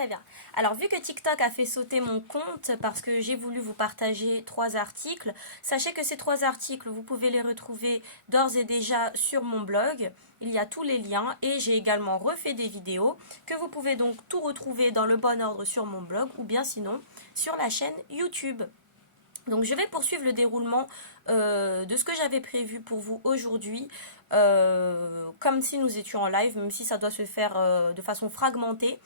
Très bien. Alors, vu que TikTok a fait sauter mon compte parce que j'ai voulu vous partager 3 articles, sachez que ces 3 articles, vous pouvez les retrouver d'ores et déjà sur mon blog. Il y a tous les liens et j'ai également refait des vidéos que vous pouvez donc tout retrouver dans le bon ordre sur mon blog ou bien sinon sur la chaîne YouTube. Donc je vais poursuivre le déroulement de ce que j'avais prévu pour vous aujourd'hui, comme si nous étions en live, même si ça doit se faire de façon fragmentée,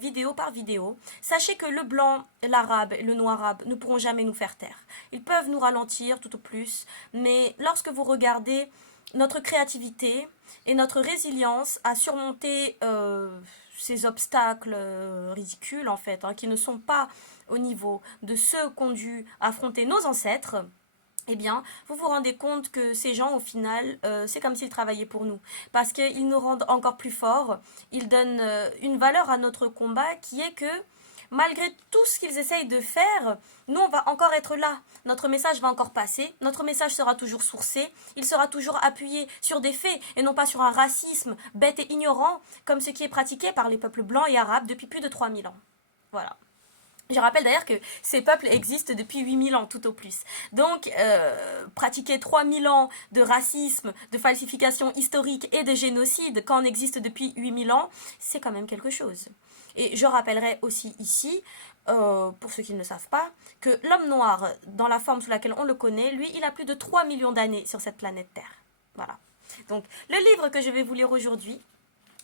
vidéo par vidéo. Sachez que le blanc, l'arabe et le noir arabe ne pourront jamais nous faire taire. Ils peuvent nous ralentir tout au plus, mais lorsque vous regardez notre créativité et notre résilience à surmonter ces obstacles ridicules en fait, hein, qui ne sont pas au niveau de ceux qu'ont dû affronter nos ancêtres, eh bien, vous vous rendez compte que ces gens, au final, c'est comme s'ils travaillaient pour nous. Parce qu'ils nous rendent encore plus forts, ils donnent une valeur à notre combat qui est que, malgré tout ce qu'ils essayent de faire, nous, on va encore être là. Notre message va encore passer, notre message sera toujours sourcé, il sera toujours appuyé sur des faits et non pas sur un racisme bête et ignorant, comme ce qui est pratiqué par les peuples blancs et arabes depuis plus de 3000 ans. Voilà. Je rappelle d'ailleurs que ces peuples existent depuis 8000 ans tout au plus. Donc, pratiquer 3000 ans de racisme, de falsification historique et de génocide quand on existe depuis 8000 ans, c'est quand même quelque chose. Et je rappellerai aussi ici, pour ceux qui ne le savent pas, que l'homme noir, dans la forme sous laquelle on le connaît, lui, il a plus de 3 millions d'années sur cette planète Terre. Voilà. Donc, le livre que je vais vous lire aujourd'hui,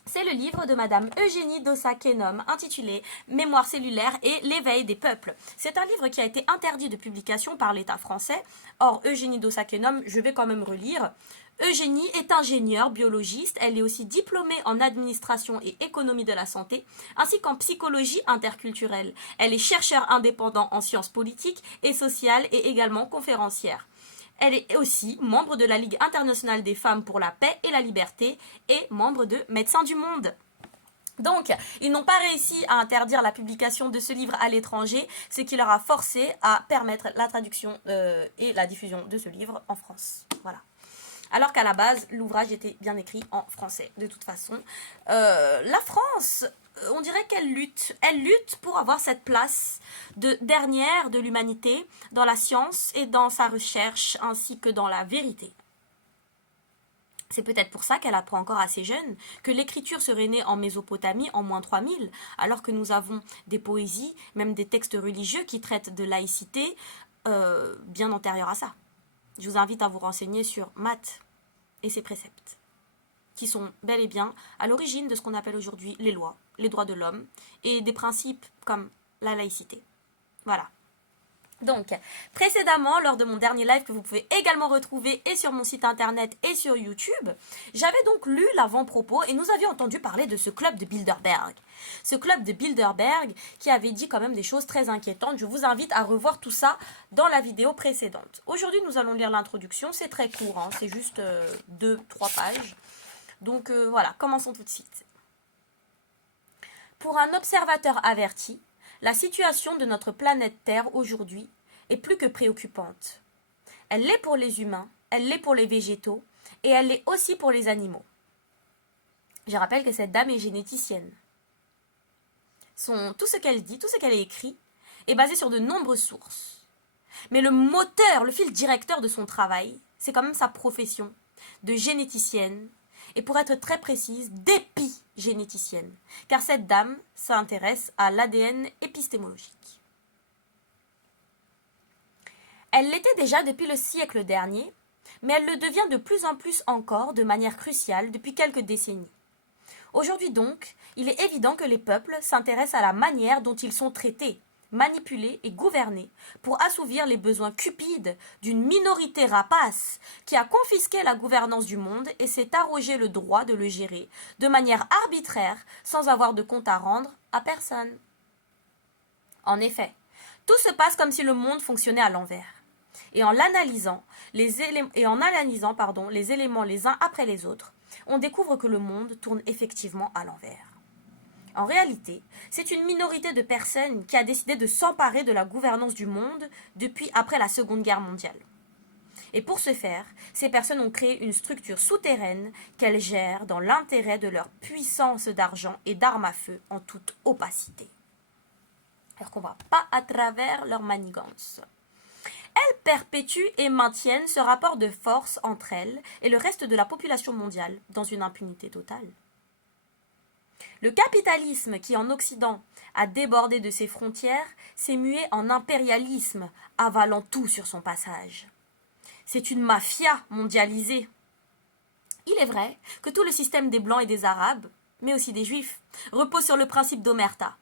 c'est le livre de Madame Eugénie Dossa-Quénome intitulé Mémoire cellulaire et l'éveil des peuples. C'est un livre qui a été interdit de publication par l'État français. Or, Eugénie Dossa-Quénome, je vais quand même relire. Eugénie est ingénieure biologiste, elle est aussi diplômée en administration et économie de la santé, ainsi qu'en psychologie interculturelle. Elle est chercheure indépendant en sciences politiques et sociales et également conférencière. Elle est aussi membre de la Ligue internationale des femmes pour la paix et la liberté et membre de Médecins du Monde. Donc, ils n'ont pas réussi à interdire la publication de ce livre à l'étranger, ce qui leur a forcé à permettre la traduction et la diffusion de ce livre en France. Voilà. Alors qu'à la base, l'ouvrage était bien écrit en français, de toute façon. La France, on dirait qu'elle lutte. Elle lutte pour avoir cette place de dernière de l'humanité dans la science et dans sa recherche, ainsi que dans la vérité. C'est peut-être pour ça qu'elle apprend encore assez jeune que l'écriture serait née en Mésopotamie en moins 3000, alors que nous avons des poésies, même des textes religieux qui traitent de laïcité bien antérieurs à ça. Je vous invite à vous renseigner sur Math et ses préceptes, qui sont bel et bien à l'origine de ce qu'on appelle aujourd'hui les lois, les droits de l'homme, et des principes comme la laïcité. Voilà. Donc, précédemment, lors de mon dernier live que vous pouvez également retrouver et sur mon site internet et sur YouTube, j'avais donc lu l'avant-propos et nous avions entendu parler de ce club de Bilderberg. Ce club de Bilderberg qui avait dit quand même des choses très inquiétantes. Je vous invite à revoir tout ça dans la vidéo précédente. Aujourd'hui, nous allons lire l'introduction. C'est très court, hein, c'est juste 2-3 pages. Donc voilà, commençons tout de suite. Pour un observateur averti, la situation de notre planète Terre aujourd'hui est plus que préoccupante. Elle l'est pour les humains, elle l'est pour les végétaux et elle l'est aussi pour les animaux. Je rappelle que cette dame est généticienne. Tout ce qu'elle dit, tout ce qu'elle a écrit est basé sur de nombreuses sources. Mais le moteur, le fil directeur de son travail, c'est quand même sa profession de généticienne et pour être très précise, d'épigénéticienne, car cette dame s'intéresse à l'ADN épistémologique. Elle l'était déjà depuis le siècle dernier, mais elle le devient de plus en plus encore de manière cruciale depuis quelques décennies. Aujourd'hui donc, il est évident que les peuples s'intéressent à la manière dont ils sont traités, manipulés et gouvernés pour assouvir les besoins cupides d'une minorité rapace qui a confisqué la gouvernance du monde et s'est arrogé le droit de le gérer de manière arbitraire sans avoir de compte à rendre à personne. En effet, tout se passe comme si le monde fonctionnait à l'envers. Et en analysant les éléments les uns après les autres, on découvre que le monde tourne effectivement à l'envers. En réalité, c'est une minorité de personnes qui a décidé de s'emparer de la gouvernance du monde depuis après la Seconde Guerre mondiale. Et pour ce faire, ces personnes ont créé une structure souterraine qu'elles gèrent dans l'intérêt de leur puissance d'argent et d'armes à feu en toute opacité. Alors qu'on ne voit pas à travers leur manigance. Elles perpétuent et maintiennent ce rapport de force entre elles et le reste de la population mondiale dans une impunité totale. Le capitalisme qui en Occident a débordé de ses frontières s'est mué en impérialisme, avalant tout sur son passage. C'est une mafia mondialisée. Il est vrai que tout le système des Blancs et des Arabes, mais aussi des Juifs, repose sur le principe d'omerta.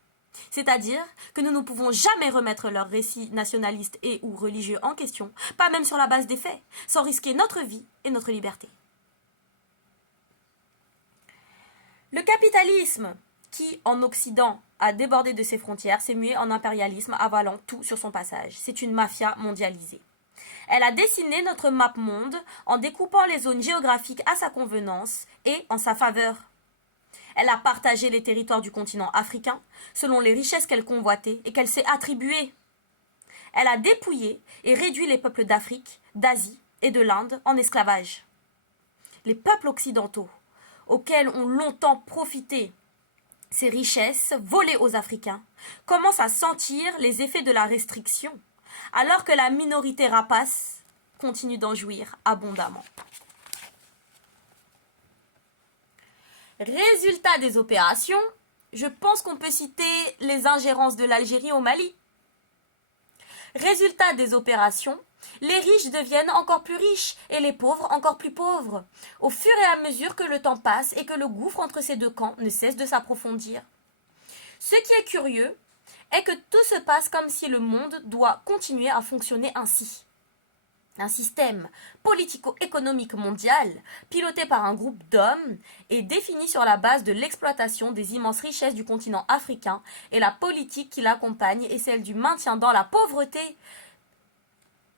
C'est-à-dire que nous ne pouvons jamais remettre leurs récits nationalistes et ou religieux en question, pas même sur la base des faits, sans risquer notre vie et notre liberté. Le capitalisme, qui en Occident a débordé de ses frontières, s'est mué en impérialisme, avalant tout sur son passage. C'est une mafia mondialisée. Elle a dessiné notre map monde en découpant les zones géographiques à sa convenance et en sa faveur. Elle a partagé les territoires du continent africain selon les richesses qu'elle convoitait et qu'elle s'est attribuées. Elle a dépouillé et réduit les peuples d'Afrique, d'Asie et de l'Inde en esclavage. Les peuples occidentaux, auxquels ont longtemps profité ces richesses volées aux Africains, commencent à sentir les effets de la restriction, alors que la minorité rapace continue d'en jouir abondamment. Résultat des opérations, je pense qu'on peut citer les ingérences de l'Algérie au Mali. Résultat des opérations, les riches deviennent encore plus riches et les pauvres encore plus pauvres, au fur et à mesure que le temps passe et que le gouffre entre ces deux camps ne cesse de s'approfondir. Ce qui est curieux est que tout se passe comme si le monde doit continuer à fonctionner ainsi. Un système politico-économique mondial, piloté par un groupe d'hommes, est défini sur la base de l'exploitation des immenses richesses du continent africain et la politique qui l'accompagne est celle du maintien dans la pauvreté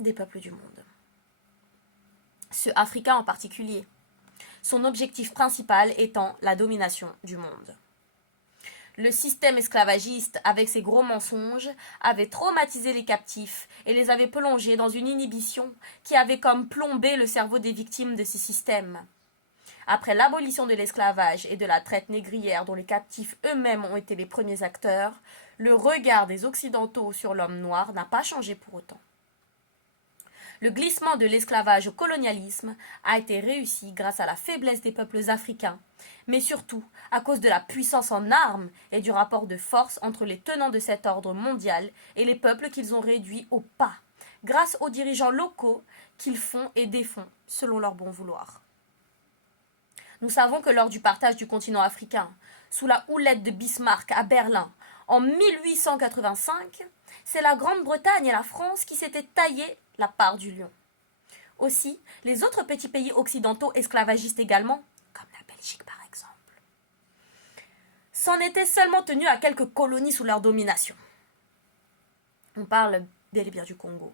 des peuples du monde. Ceux africains en particulier, son objectif principal étant la domination du monde. Le système esclavagiste, avec ses gros mensonges, avait traumatisé les captifs et les avait plongés dans une inhibition qui avait comme plombé le cerveau des victimes de ces systèmes. Après l'abolition de l'esclavage et de la traite négrière dont les captifs eux-mêmes ont été les premiers acteurs, le regard des Occidentaux sur l'homme noir n'a pas changé pour autant. Le glissement de l'esclavage au colonialisme a été réussi grâce à la faiblesse des peuples africains, mais surtout à cause de la puissance en armes et du rapport de force entre les tenants de cet ordre mondial et les peuples qu'ils ont réduits au pas, grâce aux dirigeants locaux qu'ils font et défont selon leur bon vouloir. Nous savons que lors du partage du continent africain, sous la houlette de Bismarck à Berlin, en 1885, c'est la Grande-Bretagne et la France qui s'étaient taillé la part du lion. Aussi, les autres petits pays occidentaux esclavagistes également, comme la Belgique par exemple, s'en étaient seulement tenus à quelques colonies sous leur domination. On parle bel et bien du Congo.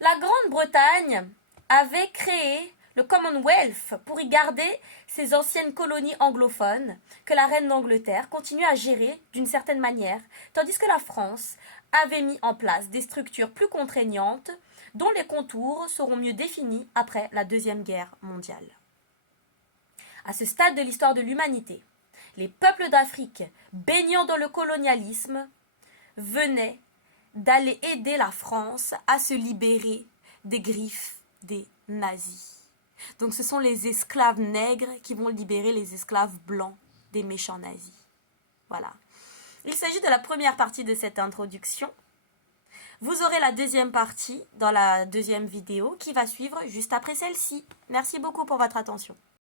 La Grande-Bretagne avait créé le Commonwealth pour y garder ses anciennes colonies anglophones que la reine d'Angleterre continuait à gérer d'une certaine manière, tandis que la France avait mis en place des structures plus contraignantes dont les contours seront mieux définis après la Deuxième Guerre mondiale. À ce stade de l'histoire de l'humanité, les peuples d'Afrique, baignant dans le colonialisme, venaient d'aller aider la France à se libérer des griffes des nazis. Donc ce sont les esclaves nègres qui vont libérer les esclaves blancs des méchants nazis. Voilà. Il s'agit de la première partie de cette introduction. Vous aurez la deuxième partie dans la deuxième vidéo qui va suivre juste après celle-ci. Merci beaucoup pour votre attention.